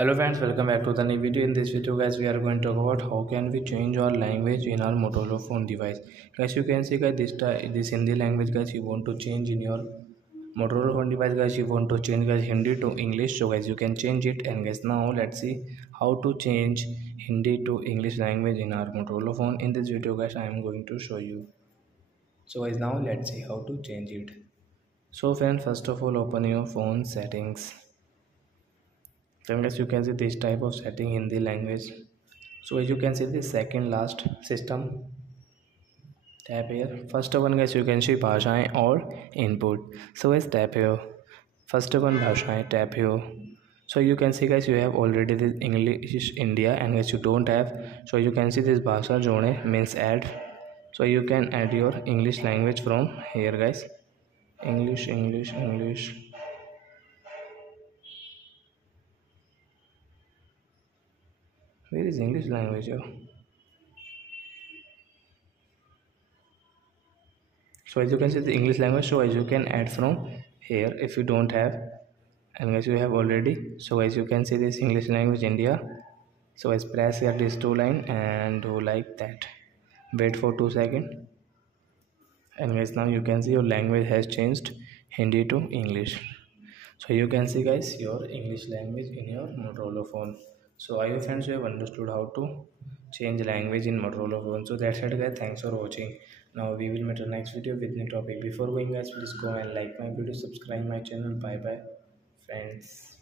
Hello friends, welcome back to the new video. In this video guys, we are going to talk about how can we change our language in our Motorola phone device. Guys, you can see guys this Hindi language guys you want to change in your Motorola phone device guys. You want to change guys Hindi to English, so guys you can change it. And guys, now let's see how to change Hindi to English language in our Motorola phone. In this video guys, I am going to show you. So guys, now let's see how to change it. So friends, first of all open your phone settings. Then guys you can see this type of setting in the language. So as you can see the second last system tap here. First one guys you can see bhashaएं और input. So guys tap here. First one bhashaएं tap here. So you can see guys you have already this English India and guys you don't have. So you can see this bhasha jone means add. So you can add your English language from here guys. English. Where is English language here? So as you can see the English language, so as you can add from here if you don't have, and as you have already. So as you can see this English language India. So as press here this two line and do like that. Wait for 2 seconds, and guys now you can see your language has changed Hindi to English. So you can see guys your English language in your Motorola phone. So I hope friends you have understood how to change language in Motorola phone. So that's it guys, thanks for watching. Now we will meet in next video with new topic. Before going guys, please go and like my video, subscribe my channel. Bye bye friends.